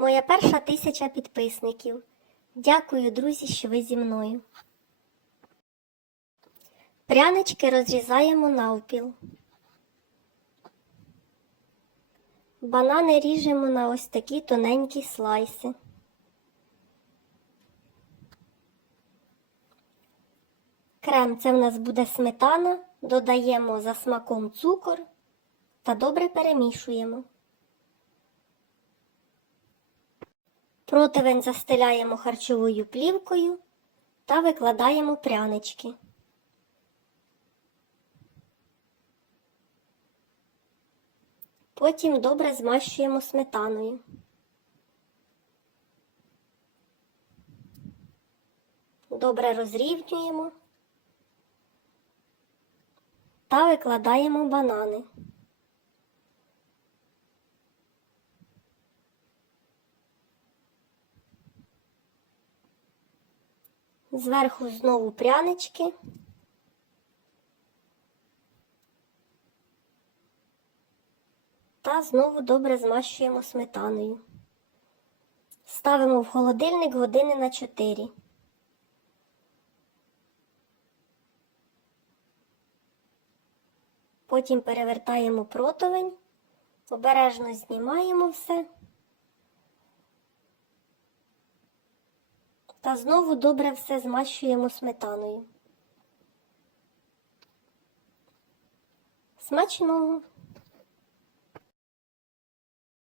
Моя перша тисяча підписників. Дякую, друзі, що ви зі мною. Прянички розрізаємо навпіл. Банани ріжемо на ось такі тоненькі слайси. Крем це в нас буде сметана, додаємо за смаком цукор та добре перемішуємо. Противень застеляємо харчовою плівкою та викладаємо прянички. Потім добре змащуємо сметаною. Добре розрівнюємо та викладаємо банани. Зверху знову прянички. Та знову добре змащуємо сметаною. Ставимо в холодильник години на 4. Потім перевертаємо противень, обережно знімаємо все. Та знову добре все змащуємо сметаною. Смачного!